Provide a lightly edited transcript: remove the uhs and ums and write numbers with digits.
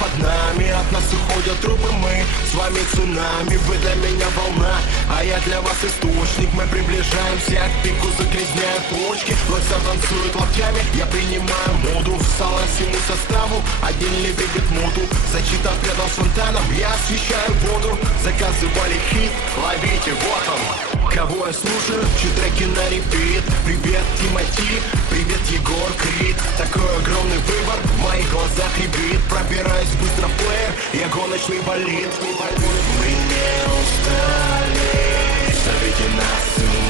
под нами, от нас уходят трупы, мы с вами цунами. Вы для меня волна, а я для вас источник. Мы приближаемся к пику, загрязняя почки. Глаза танцуют локтями, я принимаю моду. В салон всему составу, один любит моду. Зачитав рядом с фонтаном, я освещаю воду. Заказывали хит, ловите, вот он. Кого я слушаю, чьи треки на репит. Привет, Тимати, привет, Егор Крид. Такой огромный выбор, в моих глазах рябит. Пробираюсь быстро в плеер, я гоночный болид. Мы не устали, зовите нас сюда.